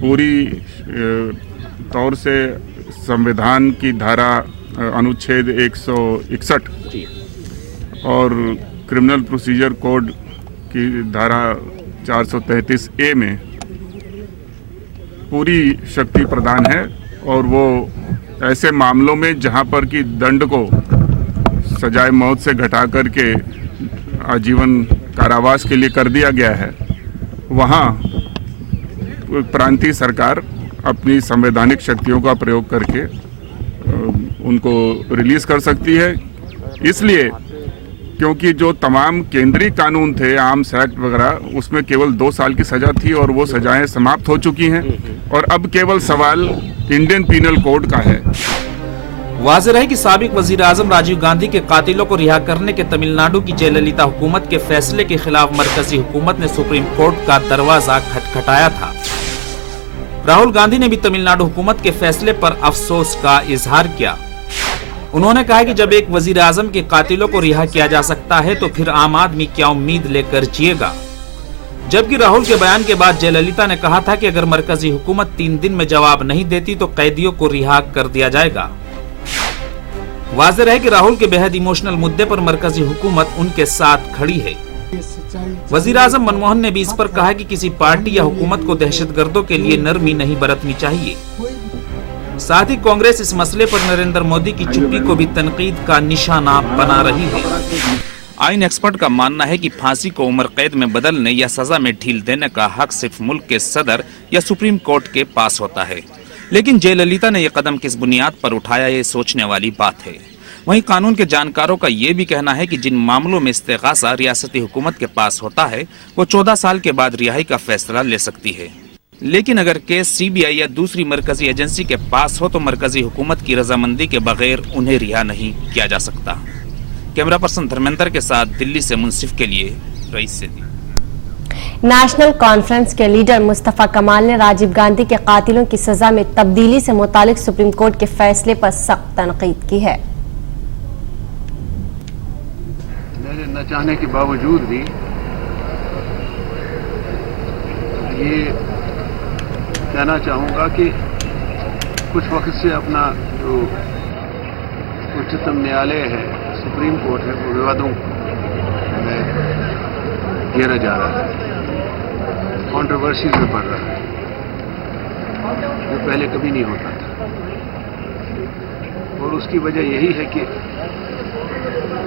पूरी तौर से संविधान की धारा अनुच्छेद 161 और क्रिमिनल प्रोसीजर कोड की धारा 433A में पूरी शक्ति प्रदान है और वो ऐसे मामलों में जहां पर कि दंड को सजाए मौत से घटा करके आजीवन कारावास के लिए कर दिया गया है, वहां प्रांतीय सरकार अपनी संवैधानिक शक्तियों का प्रयोग करके उनको रिलीज कर सकती है। इसलिए क्योंकि जो तमाम केंद्रीय कानून थे, आर्म्स एक्ट वगैरह, उसमें केवल 2 साल की सजा थी और वो सजाएं समाप्त हो चुकी हैं और अब केवल सवाल इंडियन पीनल कोड का है। वाज़ेह है कि साबिक वजीर आजम राजीव गांधी के कातिलों को रिहा करने के तमिलनाडु की जयललिता हुकूमत के फैसले के खिलाफ मरकजी हुकूमत ने सुप्रीम कोर्ट का दरवाजा खटखटाया था। राहुल गांधी ने भी तमिलनाडु हुकूमत के फैसले पर अफसोस का इजहार किया। उन्होंने कहा कि जब एक वजीर आजम के कातिलों को रिहा किया जा सकता है तो फिर आम आदमी क्या उम्मीद लेकर जिएगा। जबकि राहुल के बयान के बाद जयललिता ने कहा था कि अगर मरकजी हुकूमत 3 दिन में जवाब नहीं देती तो कैदियों को रिहा कर दिया जाएगा। वाज़ेह है कि राहुल के बेहद इमोशनल मुद्दे पर मरकजी हुकूमत उनके साथ खड़ी है। वजीर आजम मनमोहन ने भी इस पर कहा कि किसी पार्टी या हुकूमत को दहशतगर्दों के लिए नरमी नहीं बरतनी चाहिए। साथ ही कांग्रेस इस मसले पर नरेंद्र मोदी की चुप्पी को भी तनकीद का निशाना बना रही है। आईन एक्सपर्ट का मानना है कि फांसी को उम्र कैद में बदलने या सजा में ढील देने का हक सिर्फ मुल्क के सदर या सुप्रीम कोर्ट के पास होता है। लेकिन जयललिता ने यह कदम किस बुनियाद पर उठाया, ये सोचने वाली बात है। वहीं कानून के जानकारों का ये भी कहना है कि जिन मामलों में इस्तेगासा रियासती हुकूमत के पास होता है वो 14 साल के बाद रिहाई का फैसला ले सकती है। लेकिन अगर केस सीबीआई या दूसरी मरकजी एजेंसी के पास हो तो मरकजी हुकूमत की रजामंदी के बगैर उन्हें रिहा नहीं किया जा सकता। कैमरा पर्सन धर्मेंद्र के साथ दिल्ली से मुंसिफ के लिए रईस सिद्दीकी। नेशनल कॉन्फ्रेंस के लीडर मुस्तफा कमाल ने राजीव गांधी के कातिलों की सजा में तब्दीली से मुतालिक सुप्रीम कोर्ट के फैसले पर सख्त तनकीद की है। मेरे न चाहने के बावजूद भी ये कहना चाहूंगा कि कुछ वक्त से अपना जो उच्चतम न्यायालय है, सुप्रीम कोर्ट है, वो विवादों में घेरा जा रहा है, कंट्रोवर्सीज में पड़ रहा है, जो पहले कभी नहीं होता था। और उसकी वजह यही है कि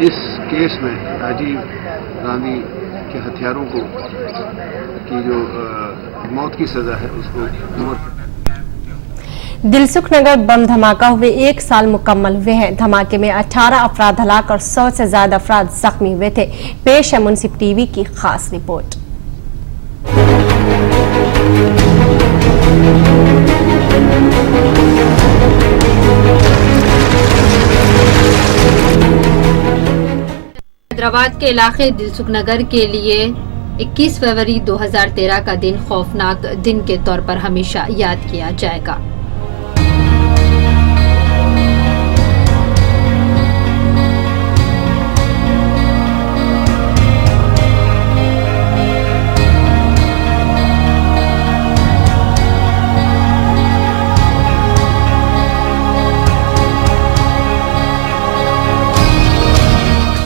इस केस में राजीव गांधी के हत्यारों को की जो मौत की सजा है उसको दिलसुख नगर बम धमाका हुए 1 साल मुकम्मल हुए हैं। धमाके में 18 अफराद हलाक और 100 से ज्यादा अफराद जख्मी हुए थे। पेश है मुंसिफ टीवी की खास रिपोर्ट। हैदराबाद के इलाके दिलसुख नगर के लिए 21 फरवरी 2013 का दिन खौफनाक दिन के तौर पर हमेशा याद किया जाएगा।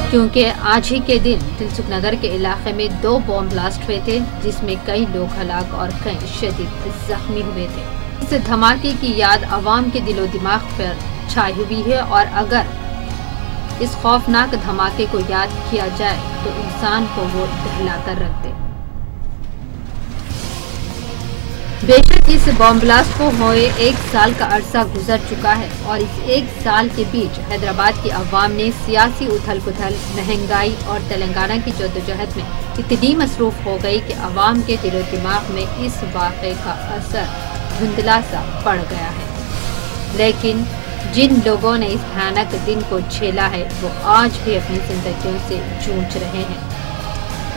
क्योंकि आज ही के दिन दिलसुख नगर के इलाके में 2 बॉम्ब ब्लास्ट हुए थे, जिसमें कई लोग हलाक और कई शदीद जख्मी हुए थे। इस धमाके की याद अवाम के दिलो दिमाग पर छाई हुई है और अगर इस खौफनाक धमाके को याद किया जाए तो इंसान को वो दहला कर रख दे। बेशक इस बॉम्ब ब्लास्ट को हुए 1 साल का अरसा गुजर चुका है और इस 1 साल के बीच हैदराबाद की अवाम ने सियासी उथल पुथल, महंगाई और तेलंगाना की जद्दोजहद में इतनी मसरूफ हो गई कि अवाम के दिलो दिमाग में इस वाक़े का असर धुंधला सा पड़ गया है। लेकिन जिन लोगों ने इस भयानक दिन को झेला है वो आज भी अपनी जिंदगियों से जूझ रहे हैं।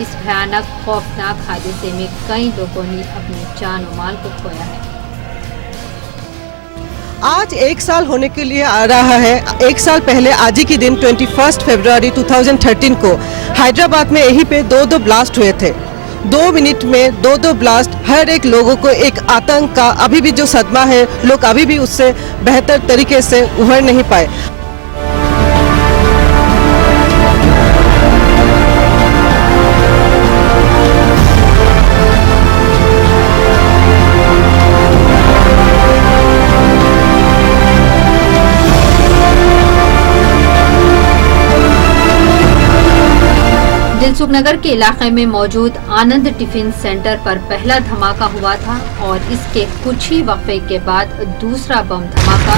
इस भयानक खौफनाक हादसे में कई लोगों ने अपनी जान और माल को खोया है। आज 1 साल होने के लिए आ रहा है। 1 साल पहले आज ही के दिन 21 फरवरी 2013 को हैदराबाद में यहीं पे 2 ब्लास्ट हुए थे 2 मिनट में 2 ब्लास्ट, हर एक लोगों को एक आतंक का अभी भी जो सदमा है, लोग अभी भी उससे बेहतर तरीके से उभर नहीं पाए। दिलसुख नगर के इलाके में मौजूद आनंद टिफिन सेंटर पर पहला धमाका हुआ था और इसके कुछ ही वक्फे के बाद दूसरा बम धमाका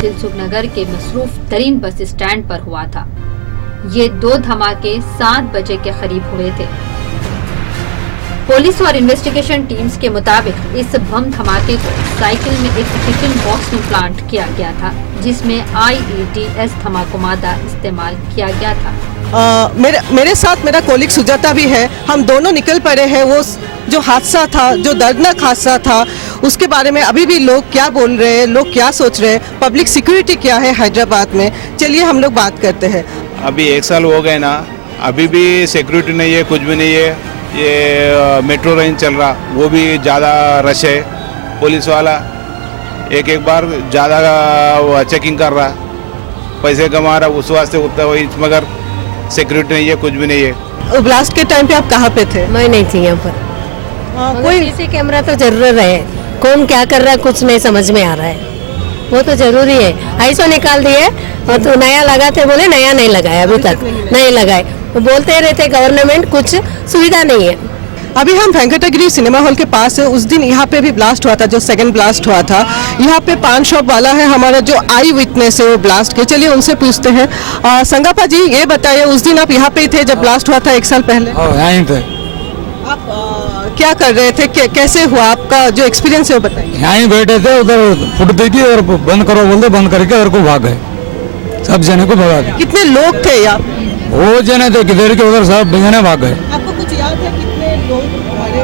दिलसुख नगर के मसरूफ तरीन बस स्टैंड पर हुआ था। ये 2 धमाके 7 बजे के करीब हुए थे। पुलिस और इन्वेस्टिगेशन टीम्स के मुताबिक इस बम धमाके को साइकिल में एक टिफिन बॉक्स में प्लांट किया गया था, जिसमें IEDs धमाका मादा इस्तेमाल किया गया था। मेरे साथ मेरा कोलिग सुजाता भी है। हम दोनों निकल पड़े हैं। वो जो हादसा था, जो दर्दनाक हादसा था, उसके बारे में अभी भी लोग क्या बोल रहे हैं, लोग क्या सोच रहे हैं, पब्लिक सिक्योरिटी क्या है हैदराबाद में, चलिए हम लोग बात करते हैं। अभी 1 साल हो गए ना, अभी भी सिक्योरिटी नहीं है, कुछ भी नहीं है। ये मेट्रो रेंज चल रहा, वो भी ज़्यादा रश है। पुलिस वाला एक बार ज़्यादा चेकिंग कर रहा, पैसे कमा रहा, उस वास्ते उतना वही, मगर सिक्योरिटी नहीं है, कुछ भी नहीं है। ब्लास्ट के टाइम पे आप कहाँ पे थे? मैं नहीं थी यहाँ पर। कोई सीसी कैमरा तो जरूर है, कौन क्या कर रहा है कुछ नहीं समझ में आ रहा है, वो तो जरूरी है। ऐसा निकाल दिए और तो नया लगाते बोले, नया नहीं लगाया, अभी तक नहीं लगाए। वो बोलते रहते गवर्नमेंट, कुछ सुविधा नहीं है। अभी हम वेंकटगिरी सिनेमा हॉल के पास है। उस दिन यहाँ पे भी ब्लास्ट हुआ था, जो सेकंड ब्लास्ट हुआ था। यहाँ पे पान शॉप वाला है हमारा, जो आई विटनेस है वो ब्लास्ट के। चलिए उनसे पूछते हैं। संगापा जी, ये बताइए, उस दिन आप यहाँ पे ही थे जब ब्लास्ट हुआ था 1 साल पहले? यहीं थे। आप क्या कर रहे थे, कैसे हुआ, आपका जो एक्सपीरियंस है वो बताइए। यहीं बैठे थे, उधर फुटती थी और बंद करो बोलते, बंद करके उधर को भाग गए, सब जने को भगा दिया। कितने लोग थे यहाँ? वो जने थे किधर के उधर, सब जने भाग गए। आपको कुछ याद है कितने लोग मरे,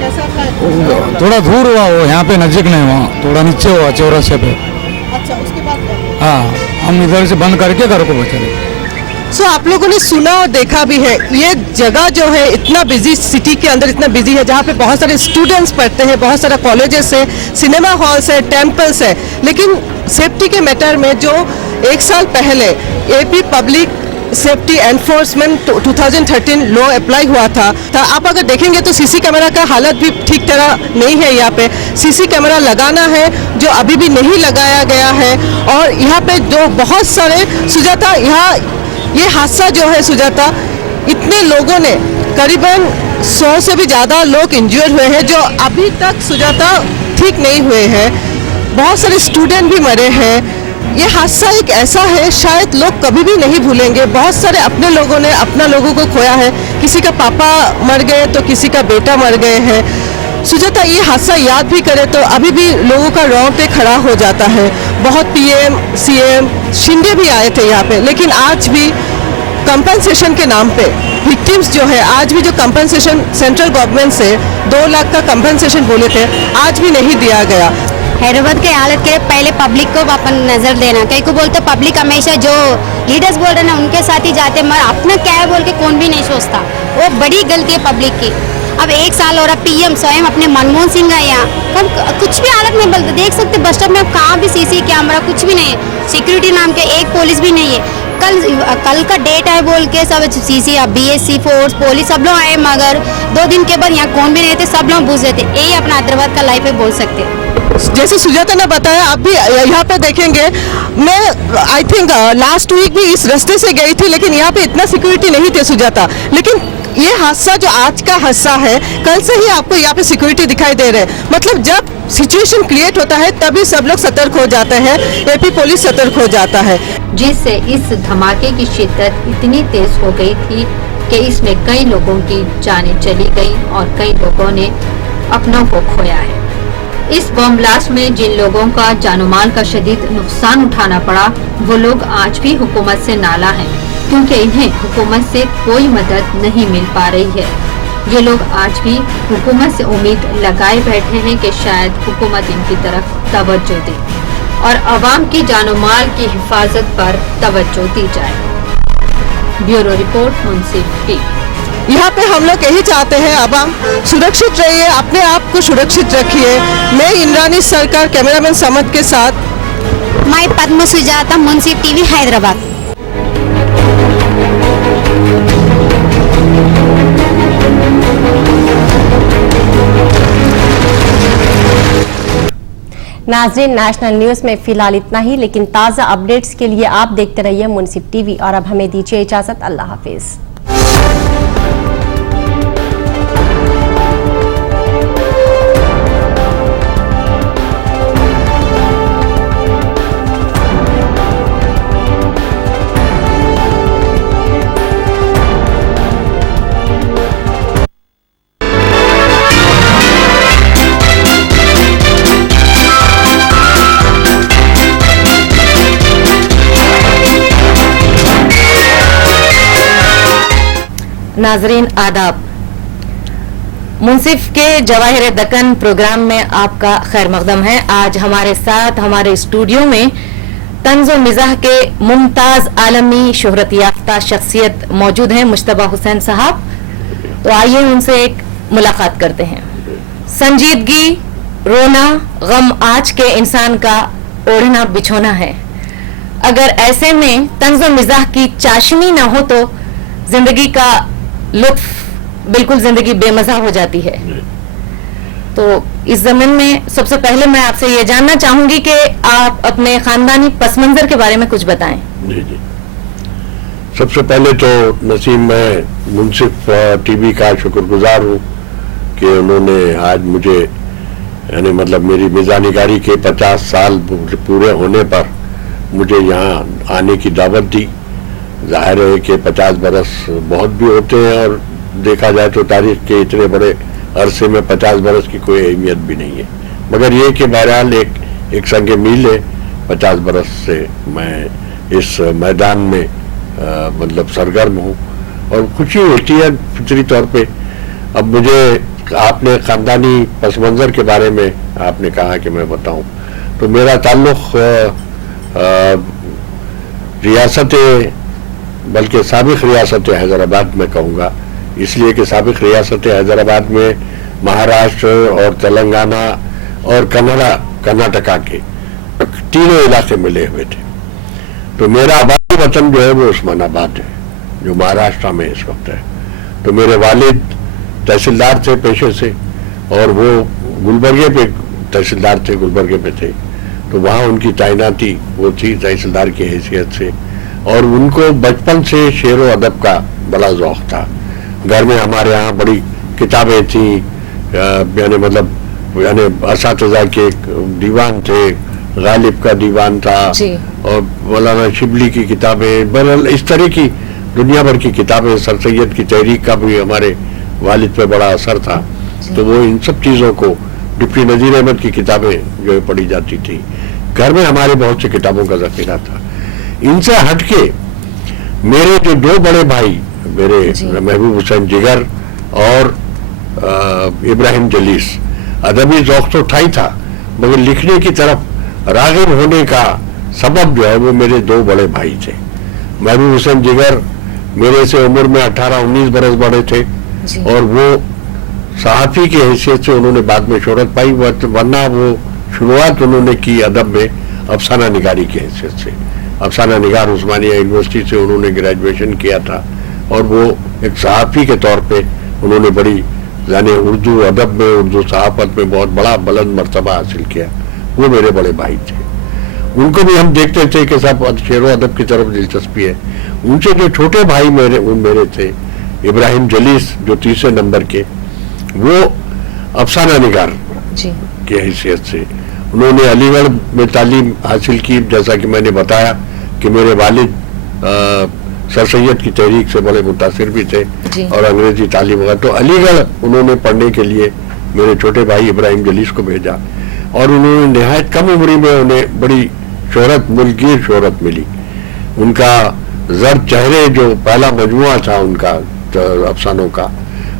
कैसा था? थोड़ा दूर हुआ, वो यहाँ पे नजदीक नहीं हुआ, थोड़ा नीचे हुआ चौरासे पे। अच्छा, उसके बाद? हाँ, हम इधर से बंद करके घर को बचे। सो आप लोगों ने सुना और देखा भी है, ये जगह जो है इतना बिजी, सिटी के अंदर इतना बिजी है, जहाँ पे बहुत सारे स्टूडेंट्स पढ़ते हैं, बहुत सारे कॉलेजेस है, सिनेमा हॉल्स है, टेम्पल्स है। लेकिन सेफ्टी के मैटर में जो 1 साल पहले AP public safety enforcement 2013 law apply हुआ था, आप अगर देखेंगे तो सीसी कैमरा का हालत भी ठीक तरह नहीं है। यहाँ पे सीसी कैमरा लगाना है, जो अभी भी नहीं लगाया गया है। और यहाँ पे जो बहुत सारे, सुजाता, यहाँ ये हादसा जो है सुजाता, इतने लोगों ने, करीबन 100 से भी ज़्यादा लोग इंजर्ड हुए हैं, जो अभी तक सुजाता ठीक नहीं हुए हैं। बहुत सारे स्टूडेंट भी मरे हैं। ये हादसा एक ऐसा है, शायद लोग कभी भी नहीं भूलेंगे। बहुत सारे अपने लोगों ने अपना लोगों को खोया है, किसी का पापा मर गए तो किसी का बेटा मर गए हैं। सुजाता, ये हादसा याद भी करे तो अभी भी लोगों का रोंगटे खड़ा हो जाता है। बहुत PM, CM, शिंदे भी आए थे यहाँ पे, लेकिन आज भी कंपनसेशन के नाम पे विक्टिम्स जो है, आज भी जो कंपनसेशन सेंट्रल गवर्नमेंट से 2 लाख का कंपनसेशन बोले थे, आज भी नहीं दिया गया। हैदराबाद के हालत के पहले पब्लिक को अपन नजर देना, कहीं को बोलते पब्लिक हमेशा जो लीडर्स बोल रहे ना उनके साथ ही जाते, मगर अपना क्या है बोल के कौन भी नहीं सोचता। वो बड़ी गलती है पब्लिक की। अब 1 साल हो रहा, PM स्वयं अपने मनमोहन सिंह है यहाँ, हम कुछ भी हालत नहीं बोलते। देख सकते बस स्टॉप में कहाँ भी CC कैमरा कुछ भी नहीं है, सिक्योरिटी नाम के एक पुलिस भी नहीं है। कल का डेट है बोल के सब CC, BSC फोर्स, पुलिस सब लोग आए, मगर 2 दिन के बाद यहाँ कौन भी नहीं थे, सब लोग बुझ रहे थे। यही अपना हैदराबाद का लाइफ है बोल सकते हैं। जैसे सुजाता ने बताया, आप भी यहाँ पे देखेंगे, मैं आई थिंक लास्ट वीक भी इस रास्ते से गई थी, लेकिन यहाँ पे इतना सिक्योरिटी नहीं थे सुजाता। लेकिन ये हादसा जो आज का हादसा है, कल से ही आपको यहाँ पे सिक्योरिटी दिखाई दे रहे हैं। मतलब जब सिचुएशन क्रिएट होता है तभी सब लोग सतर्क हो जाते हैं, AP पुलिस सतर्क हो जाता है। जिससे इस धमाके की शिद्दत इतनी तेज हो गई थी कि इसमें कई लोगों की जानें चली गई और कई लोगों ने अपनों को खोया है। इस बम ब्लास्ट में जिन लोगों का जानमाल का शदीद नुकसान उठाना पड़ा, वो लोग आज भी हुकूमत से नाला हैं, क्योंकि इन्हें हुकूमत से कोई मदद नहीं मिल पा रही है। ये लोग आज भी हुकूमत से उम्मीद लगाए बैठे हैं कि शायद हुकूमत इनकी तरफ तवज्जो दे और अवाम की जानमाल की हिफाजत पर तवज्जो दी जाए। ब्यूरो रिपोर्ट, मुंसिफ टीवी। यहाँ पे हम लोग यही चाहते हैं, अब हम सुरक्षित रहिए, अपने आप को सुरक्षित रखिए। मैं इंद्रानी सरकार कैमरामैन समद के साथ मैं पद्म सुजाता, मुंसिफ टीवी, हैदराबाद। नाज़रीन, नेशनल न्यूज़ में फिलहाल इतना ही, लेकिन ताज़ा अपडेट्स के लिए आप देखते रहिए मुंसिफ टीवी। और अब हमें दीजिए इजाज़त। अल्लाह हाफिज़। नाजरीन आदाब, मुंसिफ के जवाहिर दक्कन प्रोग्राम में आपका खैर मकदम है। आज हमारे साथ हमारे स्टूडियो में तंज़ो मिज़ाह के मुमताज़ आलमी शोहरत याफ्ता शख्सियत मौजूद हैं, मुश्तबा हुसैन साहब। तो आइए उनसे एक मुलाकात करते हैं। संजीदगी, रोना, गम आज के इंसान का ओढ़ना बिछोना है। अगर ऐसे में तंज़ो मिज़ाह की चाशनी ना हो तो जिंदगी का लुत्फ बिल्कुल जिंदगी बेमज़ा हो जाती है। तो इस ज़मीन में सबसे पहले मैं आपसे ये जानना चाहूंगी कि आप अपने खानदानी पस मंजर के बारे में कुछ बताएं। जी। सबसे पहले तो नसीम, मैं मुंसिफ टीवी का शुक्रगुजार हूँ कि उन्होंने आज मुझे, यानी मतलब मेरी मिज़ानिगारी के 50 साल पूरे होने पर मुझे यहाँ आने की दावत दी। जाहिर है कि 50 बरस बहुत भी होते हैं, और देखा जाए तो तारीख के इतने बड़े अरसे में 50 बरस की कोई अहमियत भी नहीं है, मगर ये कि बहरहाल एक संग मील है। 50 बरस से मैं इस मैदान में मतलब सरगर्म हूँ, और खुशी होती है फितरी तौर पे। अब मुझे आपने ख़ानदानी पस मंज़र के बारे में आपने कहा कि मैं बताऊँ, तो मेरा ताल्लुक़ रियासत, बल्कि साबिक़ रियासत हैदराबाद में कहूँगा, इसलिए कि साबिक़ रियासत हैदराबाद में महाराष्ट्र और तेलंगाना और कर्नाटका के तीनों इलाके मिले हुए थे। तो मेरा आबादी वतन जो है वो उस्मानाबाद है, जो महाराष्ट्र में इस वक्त है। तो मेरे वालिद तहसीलदार थे पेशे से, और वो गुलबर्गे पे तहसीलदार थे, गुलबर्गे पे थे। तो वहाँ उनकी तैनाती वो थी तहसीलदार की हैसियत से, और उनको बचपन से शेर व अदब का बड़ा ज़ौक़ था। घर में हमारे यहाँ बड़ी किताबें थी, यानी मतलब यानी असातिज़ा के दीवान थे, गालिब का दीवान था, और मौलाना शिबली की किताबें, बहरहाल इस तरह की दुनिया भर की किताबें। सर सैयद की तहरीक का भी हमारे वालिद पे बड़ा असर था। तो वो इन सब चीज़ों को, डिप्टी नज़ीर अहमद की किताबें जो पढ़ी जाती थी, घर में हमारे बहुत सी किताबों का ज़ख़ीरा था। इनसे हटके मेरे जो दो बड़े भाई, मेरे महबूब हुसैन जिगर और इब्राहिम जलीस, अदबी ज़ौक़ तो था ही था, मगर लिखने की तरफ राग़िब होने का सबब जो है वो मेरे दो बड़े भाई थे। महबूब हुसैन जिगर मेरे से उम्र में 18-19 बरस बड़े थे, और वो सहाफ़ी की हैसियत से उन्होंने बाद में शोहरत पाई, वरना वो शुरुआत उन्होंने की अदब में अफसाना निगारी की हैसियत से। अफसाना निगार उस्मानिया यूनिवर्सिटी से उन्होंने ग्रेजुएशन किया था, और वो एक सहाफ़ी के तौर पे उन्होंने बड़ी यानी उर्दू अदब में, उर्दू सहाफ़त में बहुत बड़ा बुलंद मर्तबा हासिल किया। वो मेरे बड़े भाई थे, उनको भी हम देखते थे कि सब शेर व अदब की तरफ दिलचस्पी है। उनसे जो छोटे भाई मेरे थे, इब्राहिम जलीस, जो तीसरे नंबर के, वो अफसाना निगार की हैसियत से उन्होंने अलीगढ़ में तालीम हासिल की। जैसा कि मैंने बताया कि मेरे वालिद सर सैयद की तहरीक से बड़े मुतासिर भी थे, और अंग्रेजी तालीम वगैरह। तो अलीगढ़ उन्होंने पढ़ने के लिए मेरे छोटे भाई इब्राहिम जलीस को भेजा, और उन्होंने नहायत कम उम्र में उन्हें बड़ी शोहरत, मुल्कगीर शोहरत मिली। उनका ज़र्द चेहरे जो पहला मजमुआ था उनका अफसानों का,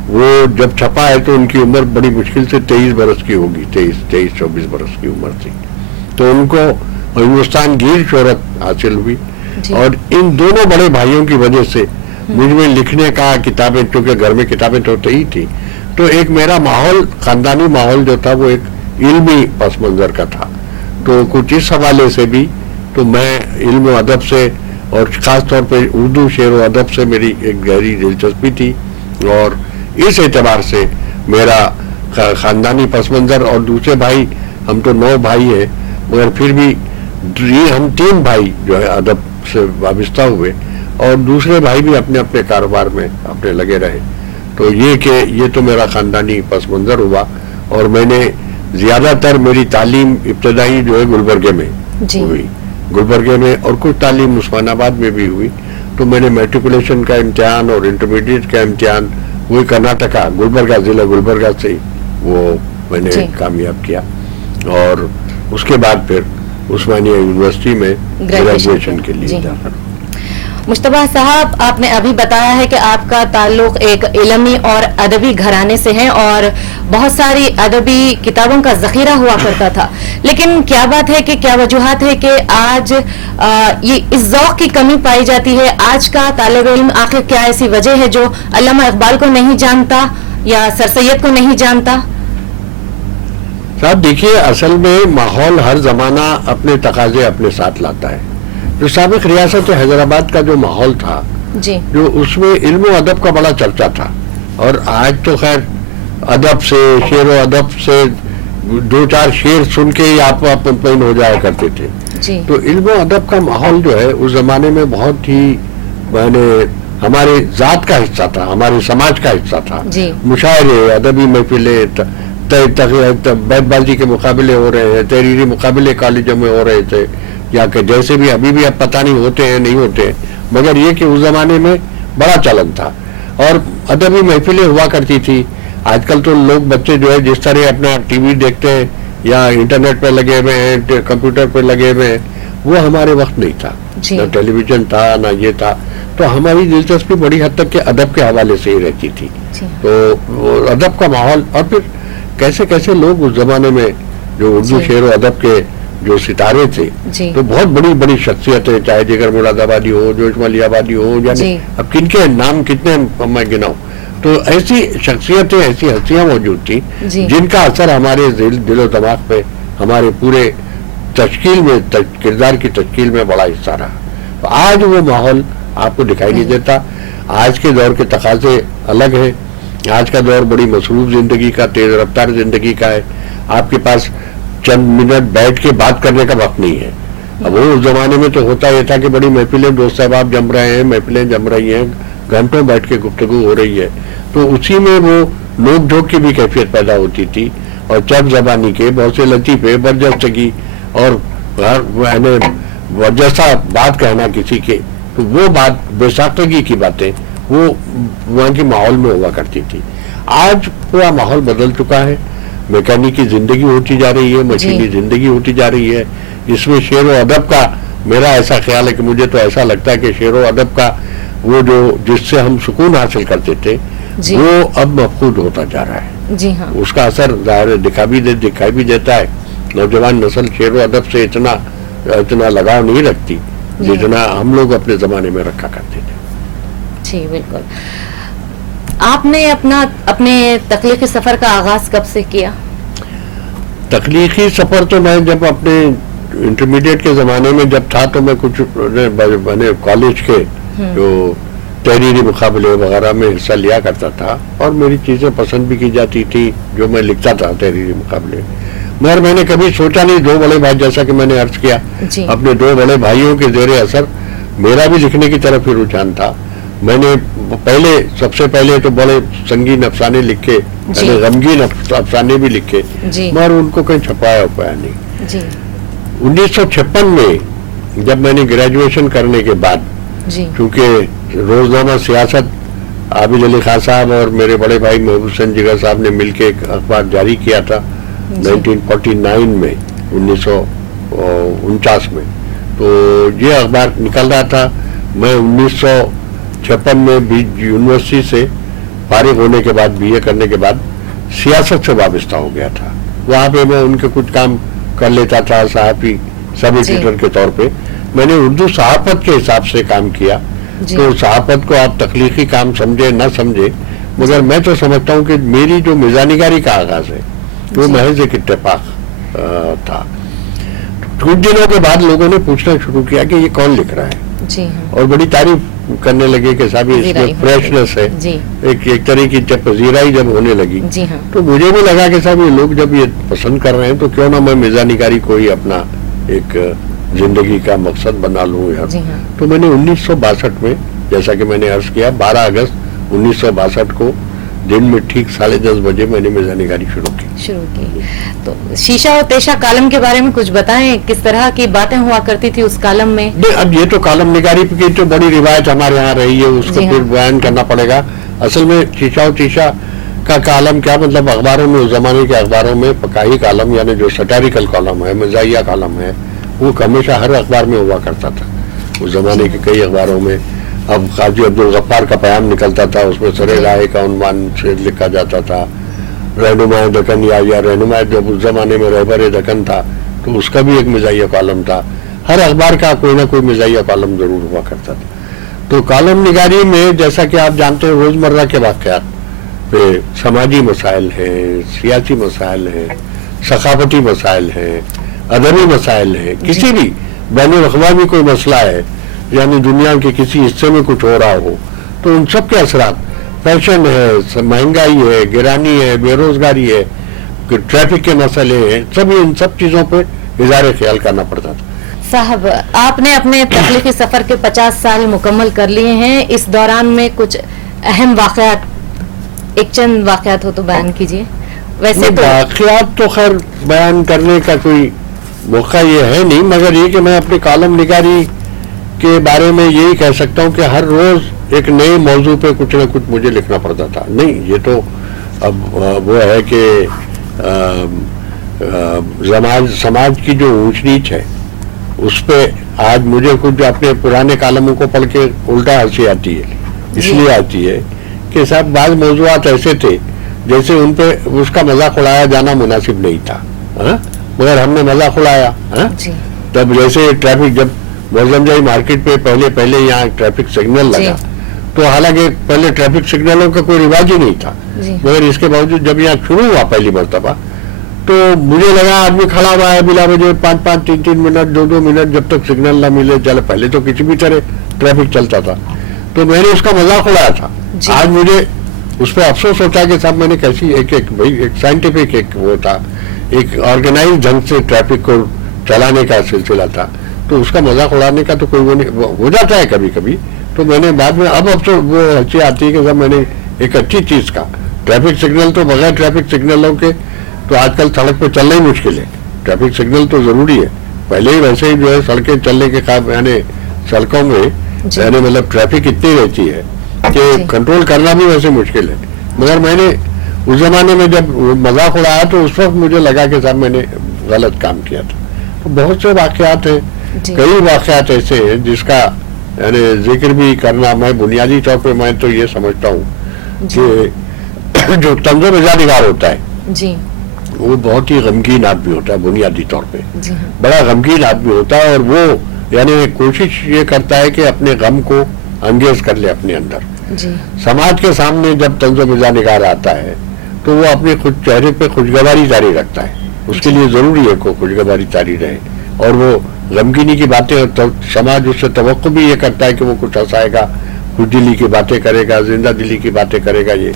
वो जब छपा है तो उनकी उम्र बड़ी मुश्किल से 23 बरस की होगी, 23-24 बरस की उम्र थी। तो उनको हिंदुस्तान गिर शोहरत हासिल हुई, और इन दोनों बड़े भाइयों की वजह से मुझ में लिखने का, किताबें, क्योंकि घर में किताबें तो ही थी, तो एक मेरा माहौल, खानदानी माहौल जो था वो एक इल्मी पस मंजर का था। तो कुछ इस हवाले से भी तो मैं इल्म व अदब से, और ख़ास तौर पे उर्दू शेर व अदब से मेरी एक गहरी दिलचस्पी थी, और इस एतबार से मेरा ख़ानदानी पस मंजर, और दूसरे भाई, हम तो 9 भाई हैं, मगर फिर भी हम 3 भाई जो है अदब से वाबस्ता हुए, और दूसरे भाई भी अपने अपने कारोबार में अपने लगे रहे। तो ये तो मेरा ख़ानदानी पस मंजर हुआ, और मैंने ज़्यादातर मेरी तालीम इब्तदाई जो है गुलबर्गे में हुई, गुलबर्गे में, और कुछ तालीम उस्मानाबाद में भी हुई। तो मैंने मैट्रिकुलेशन का इम्तिहान और इंटरमीडिएट का इम्तिहान वही कर्नाटका, गुलबर्गा, ज़िला गुलबर्गा से ही वो मैंने कामयाब किया, और उसके बाद फिर उस्मानिया यूनिवर्सिटी में ग्रेजुएशन के लिए जाना। मुश्तबा साहब, आपने अभी बताया है कि आपका ताल्लुक एक इल्मी और अदबी घराने से है और बहुत सारी अदबी किताबों का ज़ख़ीरा हुआ करता था, लेकिन क्या बात है कि क्या वजूहात है कि आज ये इस ज़ौक़ की कमी पाई जाती है? आज का तालिब इल्म आखिर क्या ऐसी वजह है जो अल्लामा इक़बाल को नहीं जानता या सर सैयद को नहीं जानता? साहब देखिए, असल में माहौल हर ज़माना अपने तकाज़े अपने साथ लाता है। जो साबिक़ रियासत हैदराबाद का जो माहौल था जी, जो उसमें इल्म व अदब का बड़ा चर्चा था, और आज तो खैर अदब से, शेर व अदब से 2-4 शेर सुन के ही आप मुतमईन हो जाया करते थे जी। तो इल्म व अदब का माहौल जो है उस जमाने में बहुत ही माने हमारे जात का हिस्सा था, हमारे समाज का हिस्सा था। मुशायरे, अदबी महफिलें, बैतबाजी के मुकाबले हो रहे हैं, तहरीरी मुकाबले कॉलेजों में हो रहे थे, या कि जैसे भी अभी भी अब पता नहीं होते हैं नहीं होते हैं, मगर ये कि उस जमाने में बड़ा चलन था और अदबी महफिलें हुआ करती थी। आजकल तो लोग, बच्चे जो है जिस तरह अपना टीवी देखते हैं या इंटरनेट पे लगे हुए हैं, कंप्यूटर पे लगे हुए हैं, वो हमारे वक्त नहीं था, ना टेलीविजन था ना ये था। तो हमारी दिलचस्पी बड़ी हद तक के अदब के हवाले से ही रहती थी। तो अदब का माहौल, और फिर कैसे कैसे लोग उस जमाने में जो उर्दू शेर व अदब के जो सितारे थे, तो बहुत बड़ी बड़ी शख्सियतें, चाहे जिगर मुरादाबादी हो, जोश मलियाबादी हो, यानी अब किनके नाम कितने मैं गिनाऊं, तो ऐसी शख्सियतें, ऐसी हस्तियां मौजूद थी जिनका असर हमारे दिलो दिमाग पे, हमारे पूरे तश्कील में, किरदार की तश्कील में बड़ा हिस्सा रहा। तो आज वो माहौल आपको दिखाई नहीं देता। आज के दौर के तकाजे अलग है। आज का दौर बड़ी मसरूफ जिंदगी का, तेज रफ्तार जिंदगी का है। आपके पास चंद मिनट बैठ के बात करने का वक्त नहीं है। अब वो उस जमाने में तो होता ये था कि बड़ी महफिलें, दोस्त साहब जम रहे हैं, महफिलें जम रही हैं, घंटों बैठ के गुफ्तगू हो रही है, तो उसी में वो नोक झोंक की भी कैफियत पैदा होती थी, और चब जबानी के बहुत से लतीफे, बरजस्तगी और जैसा बात कहना किसी के, तो वो बात, बेसाख्तगी की बातें वो वहाँ के माहौल में हुआ करती थी। आज पूरा माहौल बदल चुका है। मैकेनिकी जिंदगी होती जा रही है, मशीनी जिंदगी होती जा रही है। इसमें शेर व अदब का मेरा ऐसा ख्याल है कि मुझे तो ऐसा लगता है कि शेर व अदब का वो जो जिससे हम सुकून हासिल करते थे वो अब मफकूद होता जा रहा है। जी हाँ। उसका असर जाहिर दिखाई भी देता है। नौजवान नस्ल शेर व अदब से इतना लगाव नहीं रखती जितना हम लोग अपने जमाने में रखा करते थे। जी बिल्कुल। आपने अपने तख्लीकी सफर का आगाज कब से किया? तख्लीकी सफर तो मैं जब अपने इंटरमीडिएट के जमाने में जब था, तो मैं कुछ मैंने कॉलेज के जो तहरीरी मुकाबले वगैरह में हिस्सा लिया करता था, और मेरी चीजें पसंद भी की जाती थी जो मैं लिखता था तहरीरी मुकाबले। मगर मैंने कभी सोचा नहीं, 2 बड़े भाई, जैसा कि मैंने अर्ज किया, अपने 2 बड़े भाइयों के जेरे असर मेरा भी लिखने की तरफ ही रुझान था। मैंने सबसे पहले तो बड़े संगीन अफसाने लिखे, गमगीन अफसाने भी लिखे, मगर उनको कहीं छपाया नहीं। 1956 में जब मैंने ग्रेजुएशन करने के बाद, क्योंकि रोजनामा सियासत आबिद अली खान साहब और मेरे बड़े भाई महबूब हुसैन जिगर साहब ने मिलकर एक अखबार जारी किया था 1949 में, 1949 में, तो ये अखबार निकल रहा था। मैं 1956 में यूनिवर्सिटी से फारिग होने के बाद, BA करने के बाद सियासत से वाबस्ता हो गया था। वहाँ पे मैं उनके कुछ काम कर लेता था, सहाफ़ी, सब एडिटर के तौर पे। मैंने उर्दू सहाफत के हिसाब से काम किया, तो सहाफत को आप तख्लीकी काम समझे न समझे, मगर मैं तो समझता हूँ कि मेरी जो मिजानिगारी का आगाज है वो महज एक इत्तेफाक था। कुछ दिनों के बाद लोगों ने पूछना शुरू किया कि ये कौन लिख रहा है जी हाँ। और बड़ी तारीफ करने लगे कि साहब इसमें फ्रेशनेस है, एक तरह की पजीराई जब होने लगी जी हाँ। तो मुझे भी लगा कि साहब ये लोग जब ये पसंद कर रहे हैं तो क्यों ना मैं मिजानिगारी को ही अपना एक जिंदगी का मकसद बना लूं यार। हाँ। तो मैंने 1962 में, जैसा कि मैंने अर्ज किया, 12 अगस्त 1962 को दिन में ठीक 10:30 बजे मैंने मिजानिगारी शुरू की। तो शीशा और पेशा कालम के बारे में कुछ बताएं, किस तरह की बातें हुआ करती थी उस कालम में? नहीं, अब ये तो कालम निगारी की तो बड़ी रिवायत हमारे यहाँ रही है, उसको फिर बयान करना पड़ेगा। असल में शीशा और शीशा का कालम क्या मतलब, अखबारों में, उस जमाने के अखबारों में पकाही कालम यानी जो सटारिकल कॉलम है, मजाहिया कालम है, वो हमेशा हर अखबार में हुआ करता था उस जमाने के कई अखबारों में। अब काजी अब्दुल गफ्फार का पयाम निकलता था, उसमें सरे राय का उन्वान से लिखा जाता था। रहनुमाए दक्कन या रहनुमाए जब उस जमाने में रहबर दक्कन था तो उसका भी एक मिजाहिया कॉलम था। हर अखबार का कोई ना कोई मिजाहिया कॉलम जरूर हुआ करता था। तो कॉलम निगारी में जैसा कि आप जानते हैं रोजमर्रा के वाक़यात पे समाजी मसाइल हैं, सियासी मसाइल हैं, सकाफती मसाइल हैं, अदबी मसाइल हैं, किसी भी बैनुल-अक़वामी कोई मसला है यानी दुनिया के किसी हिस्से में कुछ हो रहा हो तो उन सब के असरात, फैशन है, महंगाई है, गिरानी है, बेरोजगारी है, ट्रैफिक के मसले हैं, सभी इन सब चीजों पे इज़हार ख्याल करना पड़ता था। साहब, आपने अपने तख्लीकी सफर के 50 साल मुकम्मल कर लिए हैं। इस दौरान में कुछ अहम वाक़यात, एक चंद वाक़यात हो तो बयान कीजिए। वैसे तो वाक़यात तो खैर बयान करने का कोई मौका ये है नहीं, मगर ये कि मैं अपने कॉलम निगारी के बारे में यही कह सकता हूँ कि हर रोज एक नए मौजू पे कुछ न कुछ मुझे लिखना पड़ता था। नहीं, ये तो अब वो है कि समाज की जो ऊंच नीच है उस पे आज मुझे कुछ अपने पुराने कालमों को पढ़ के उल्टा हंसी आती है। इसलिए आती है कि साहब बाज़ मौज़ूआत ऐसे थे जैसे उन पे उसका मजाक उड़ाया जाना मुनासिब नहीं था, मगर हमने मजाक उड़ाया। तब जैसे ट्रैफिक, जब मोज़मजाई मार्केट पे पहले यहाँ ट्रैफिक सिग्नल लगा तो हालांकि पहले ट्रैफिक सिग्नलों का कोई रिवाज ही नहीं था, मगर इसके बावजूद जब यहाँ शुरू हुआ पहली मरतबा तो मुझे लगा आदमी खड़ा हुआ है बिला वजह 5-5, 3-3 मिनट, 2-2 मिनट जब तक सिग्नल ना मिले चले। पहले तो किसी भी तरह ट्रैफिक चलता था तो मैंने उसका मजाक उड़ाया था। आज मुझे उस पर अफसोस होता है कि साहब मैंने कैसी एक साइंटिफिक एक वो था, एक ऑर्गेनाइज ढंग से ट्रैफिक को चलाने का सिलसिला था, तो उसका मजाक उड़ाने का तो कोई वो नहीं हो जाता है कभी कभी। तो मैंने बाद में अब तो वो अच्छी आती है कि जब मैंने एक अच्छी चीज का ट्रैफिक सिग्नल, तो बगैर ट्रैफिक सिग्नलों के तो आजकल सड़क पे चलना ही मुश्किल है। ट्रैफिक सिग्नल तो जरूरी है, पहले ही वैसे ही जो है सड़कें चलने के काम यानी सड़कों में यानी मतलब ट्रैफिक इतनी रहती है कि कंट्रोल करना भी वैसे मुश्किल है। मगर मैंने उस जमाने में जब मजाक उड़ाया तो उस वक्त मुझे लगा कि साहब मैंने गलत काम किया था। तो बहुत से वाकयात हैं, कई वाकयात ऐसे हैं जिसका यानी जिक्र भी करना, मैं बुनियादी तौर पे मैं तो ये समझता हूँ कि जो तंज़ो मिज़ाज होता है जी, वो बहुत ही गमगीन आदमी होता है बुनियादी तौर पे, बड़ा गमगीन आदमी होता है और वो यानी कोशिश ये करता है कि अपने गम को अंगेज कर ले अपने अंदर। समाज के सामने जब तंज़ो मिज़ाज आता है तो वो अपने खुद चेहरे पे खुशगवारी जारी रखता है, उसके लिए जरूरी है को खुशगवारी जारी रहे और वो गमगीनी की बातें, तो समाज उससे तवक्को भी ये करता है कि वो कुछ हंसाएगा, खुशदिली की बातें करेगा, जिंदा दिली की बातें करेगा ये।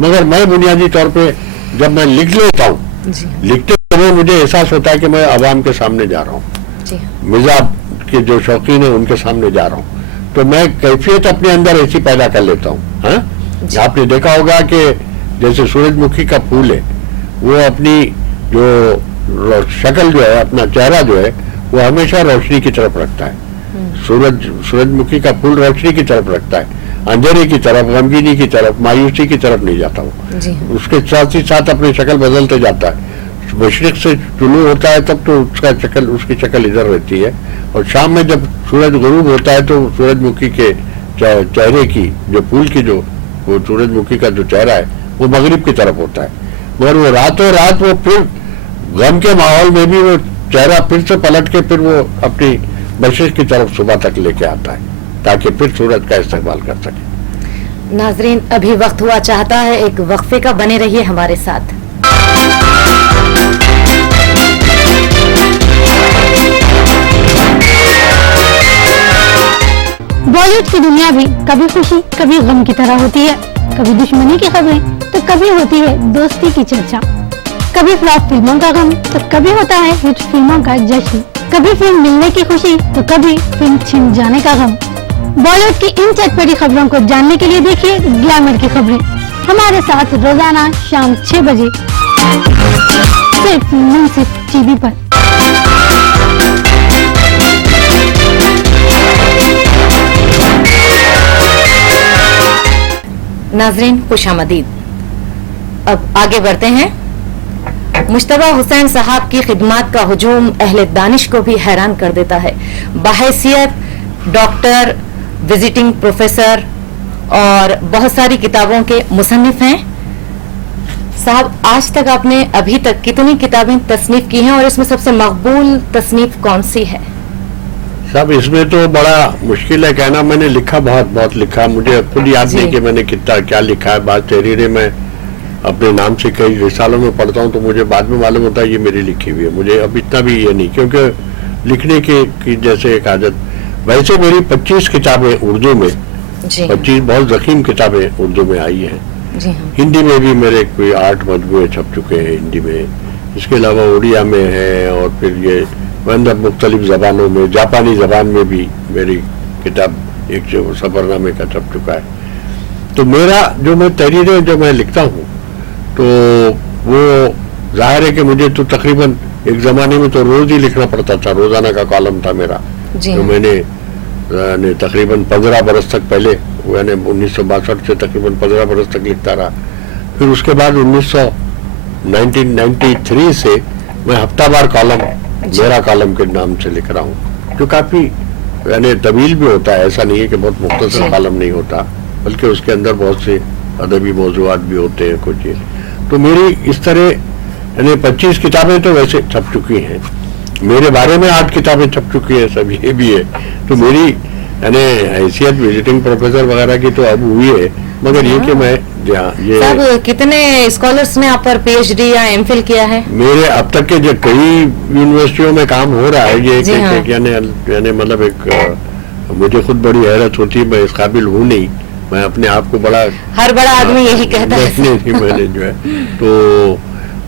मगर मैं बुनियादी तौर पे जब मैं लिख लेता हूँ, लिखते समय मुझे एहसास होता है कि मैं अवाम के सामने जा रहा हूँ, मिजाज के जो शौकीन है उनके सामने जा रहा हूँ, तो मैं कैफियत अपने अंदर ऐसी पैदा कर लेता हूँ। आपने देखा होगा कि जैसे सूरजमुखी का फूल है वो अपनी जो शक्ल जो है, अपना चेहरा जो है वो हमेशा रोशनी की तरफ रखता है। सूरजमुखी का फूल रोशनी की तरफ रखता है, अंधेरे की तरफ, गमगीनी की तरफ, मायूसी की तरफ नहीं जाता वो। उसके साथ ही साथ अपनी शक्ल बदलते जाता है। मशरिक से तुलू होता है तब तो उसकी शक्ल इधर रहती है और शाम में जब सूरज गुरूब होता है तो सूरजमुखी के चेहरे की जो फूल की जो वो सूरजमुखी का जो चेहरा है वो मगरिब की तरफ होता है। मगर वो रातों रात वो फिर गम के माहौल में भी वो चेहरा फिर से पलट के फिर वो अपनी मशरिक की तरफ सुबह तक लेके आता है। ताकि फिर सूरज का इस्तेमाल कर सके। नाजरीन, अभी वक्त हुआ चाहता है एक वक्फे का, बने रहिए हमारे साथ। बॉलीवुड की दुनिया भी कभी खुशी कभी गम की तरह होती है, कभी दुश्मनी की खबरें तो कभी होती है दोस्ती की चर्चा, कभी फ्लॉप फिल्मों का गम तो कभी होता है हिट फिल्मों का जश्न, कभी फिल्म मिलने की खुशी तो कभी फिल्म छिन जाने का गम। बॉलीवुड की इन चटपटी खबरों को जानने के लिए देखिए ग्लैमर की खबरें हमारे साथ रोजाना शाम 6 बजे सिर्फ टीवी पर। नाजरीन, खुशामदीद। अब आगे बढ़ते हैं। मुश्तबा हुसैन साहब की खिदमत का हुजूम अहले दानिश को भी हैरान कर देता है। बहैसियत डॉक्टर, विजिटिंग प्रोफेसर और बहुत सारी किताबों के मुसन्निफ हैं। साहब, आज तक आपने अभी तक कितनी किताबें तसनीफ की हैं और इसमें सबसे मकबूल तसनीफ कौन सी है? साहब, इसमें तो बड़ा मुश्किल है कहना। मैंने लिखा, बहुत लिखा, मुझे खुद याद नहीं कि मैंने कितना क्या लिखा है। बात तहरीरें मैं अपने नाम से कई रिसालों में पढ़ता हूँ तो मुझे बाद में मालूम होता है ये मेरी लिखी हुई है। मुझे अब इतना भी ये नहीं, क्योंकि लिखने की जैसे एक आदत। वैसे मेरी 25 किताबें उर्दू में, 25 बहुत ज़ख़ीम किताबें उर्दू में आई हैं। हिंदी में भी मेरे कोई 8 मजमूए छप चुके हैं हिंदी में। इसके अलावा उड़िया में है और फिर ये मतलब मुख्तलिफ ज़बानों में, जापानी ज़बान में भी मेरी किताब एक जो सफरनामे का छप चुका है। तो मेरा जो मैं तहरीरें जो मैं लिखता हूँ तो वो जाहिर है कि मुझे तो तकरीबन एक ज़माने में तो रोज़ ही लिखना पड़ता था, रोज़ाना का कॉलम था मेरा। तो मैंने तकरीबन 15 बरस तक पहले, यानी 1962 से तकरीबन 15 बरस तक लिखता रहा। फिर उसके बाद 1993 से मैं हफ्तावार कॉलम, मेरा कॉलम के नाम से लिख रहा हूँ, जो काफ़ी यानी तवील भी होता है। ऐसा नहीं है कि बहुत मुख्तसर कॉलम नहीं होता, बल्कि उसके अंदर बहुत से अदबी मौज़ूआत भी होते हैं कुछ। तो मेरी इस तरह यानी 25 किताबें तो वैसे छप चुकी हैं। मेरे बारे में 8 किताबें छप चुकी हैं, सब ये भी है। तो मेरी यानी हैसियत विजिटिंग प्रोफेसर वगैरह की तो अब हुई है, मगर ये कि मैं ये साहब, कितने स्कॉलर्स ने आप पर पीएचडी या एमफिल किया है? मेरे अब तक के जो कई यूनिवर्सिटियों में काम हो रहा है ये यानी मतलब एक मुझे खुद बड़ी हैरत होती है। मैं इस काबिल हूँ नहीं, मैं अपने आप को बड़ा, हर बड़ा आदमी यही कहता है। नहीं, मैंने जो है तो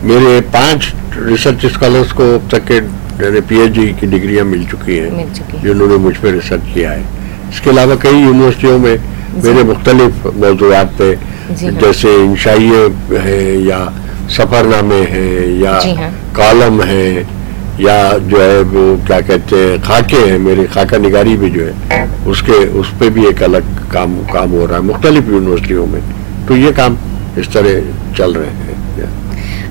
मेरे 5 रिसर्च स्कॉलर्स को अब तक के यानी पीएचडी की डिग्रियां मिल चुकी हैं, जिन्होंने मुझ पर रिसर्च किया है। इसके अलावा कई यूनिवर्सिटियों में मेरे मुख्तलिफ मौज़ूआत पे, जैसे इंशाइये है या सफरनामे हैं या कॉलम है या जो है वो क्या कहते हैं खाके हैं, मेरी खाका निगारी भी जो है उस पे भी एक अलग काम हो रहा है मुख्तलिफ यूनिवर्सिटियों में। तो ये काम इस तरह चल रहे हैं।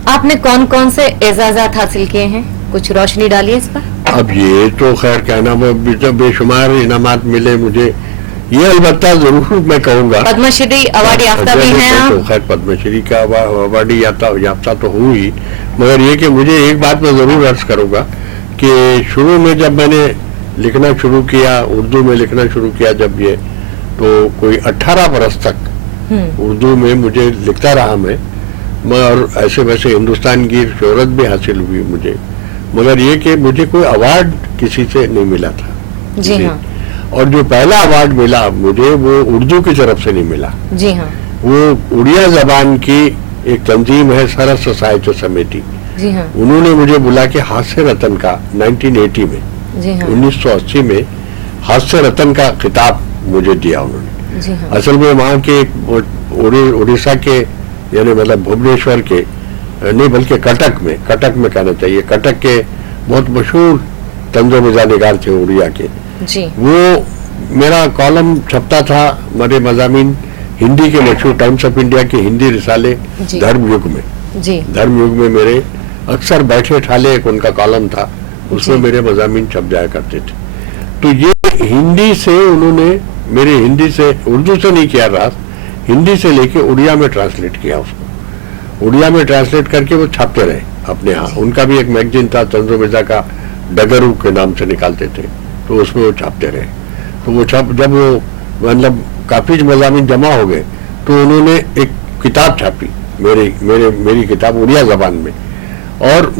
आपने कौन कौन से एजाज़ात हासिल किए हैं, कुछ रोशनी डालिए इस पर। अब ये तो खैर कहना, बेशुमार इनामात मिले मुझे, ये अलबत्ता जरूर मैं कहूँगा पद्मश्री अवार्ड याफ्ता भी हैं आप। तो खैर पद्मश्री का अवार्ड याफ्ता तो हूँ ही, मगर ये कि मुझे एक बात मैं जरूर अर्ज करूँगा कि शुरू में जब मैंने लिखना शुरू किया, उर्दू में लिखना शुरू किया जब ये, तो कोई 18 बरस तक उर्दू में मुझे लिखता रहा मैं, और ऐसे वैसे हिंदुस्तान की शोहरत भी हासिल हुई मुझे, मगर ये कि मुझे कोई अवार्ड किसी से नहीं मिला था। जी हाँ। और जो पहला अवार्ड मिला मुझे वो उर्दू की तरफ से नहीं मिला। जी हाँ। वो उड़िया जबान की एक तंजीम है, सरस साहित्य समिति। जी हाँ। उन्होंने मुझे बुला के हास्य रतन का 1980 में, जी हाँ। 1980 में हास्य रतन का खिताब मुझे दिया उन्होंने। जी हाँ। असल में वहाँ के उड़ीसा के यानी मतलब भुवनेश्वर के नहीं बल्कि कटक में कहना चाहिए, कटक के बहुत मशहूर तंजो मिजानिगार थे उड़िया के। जी। वो मेरा कॉलम छपता था, मेरे मज़ामीन हिंदी के मशहूर टाइम्स ऑफ इंडिया के हिंदी रिसाले धर्मयुग में। जी। धर्मयुग में मेरे अक्सर बैठे ठाले एक उनका कॉलम था, उसमें मेरे मज़ामीन छप जाया करते थे। तो ये हिंदी से उन्होंने मेरे हिंदी से उर्दू से नहीं किया रहा, हिंदी से लेके उड़िया में ट्रांसलेट किया उसको, उड़िया में ट्रांसलेट करके वो छापते रहे अपने यहाँ। उनका भी एक मैगजीन था तंजो मिर्जा का, डगरू के नाम से निकालते थे, तो उसमें वो छापते रहे। تو وہ جب وہ मतलब काफ़ी मज़ामीन जमा हो गए तो उन्होंने एक किताब छापी मेरी किताब उड़िया ज़बान में और